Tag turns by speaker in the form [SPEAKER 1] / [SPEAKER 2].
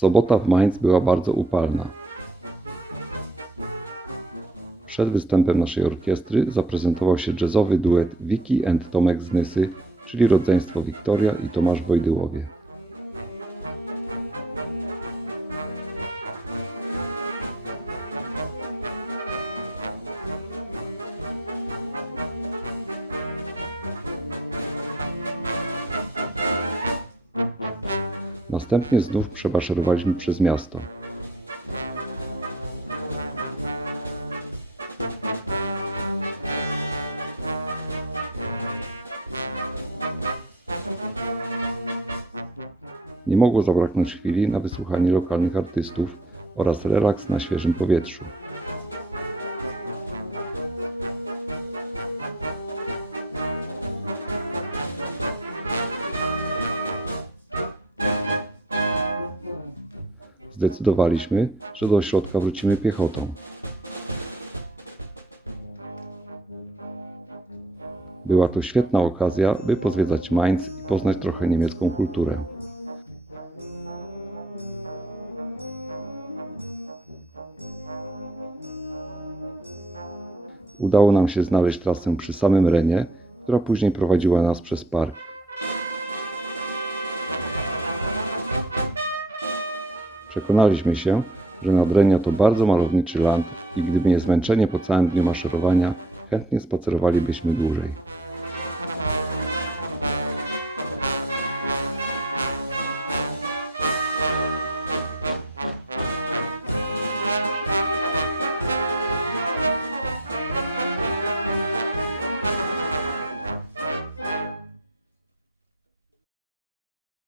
[SPEAKER 1] Sobota w Mainz była bardzo upalna. Przed występem naszej orkiestry zaprezentował się jazzowy duet Wiki and Tomek z Nysy, czyli rodzeństwo Wiktoria i Tomasz Wojdyłowie. Następnie znów przebaszerowaliśmy przez miasto. Nie mogło zabraknąć chwili na wysłuchanie lokalnych artystów oraz relaks na świeżym powietrzu. Zdecydowaliśmy, że do ośrodka wrócimy piechotą. Była to świetna okazja, by pozwiedzać Mainz i poznać trochę niemiecką kulturę. Udało nam się znaleźć trasę przy samym Renie, która później prowadziła nas przez park. Przekonaliśmy się, że Nadrenia to bardzo malowniczy land i gdyby nie zmęczenie po całym dniu maszerowania, chętnie spacerowalibyśmy dłużej.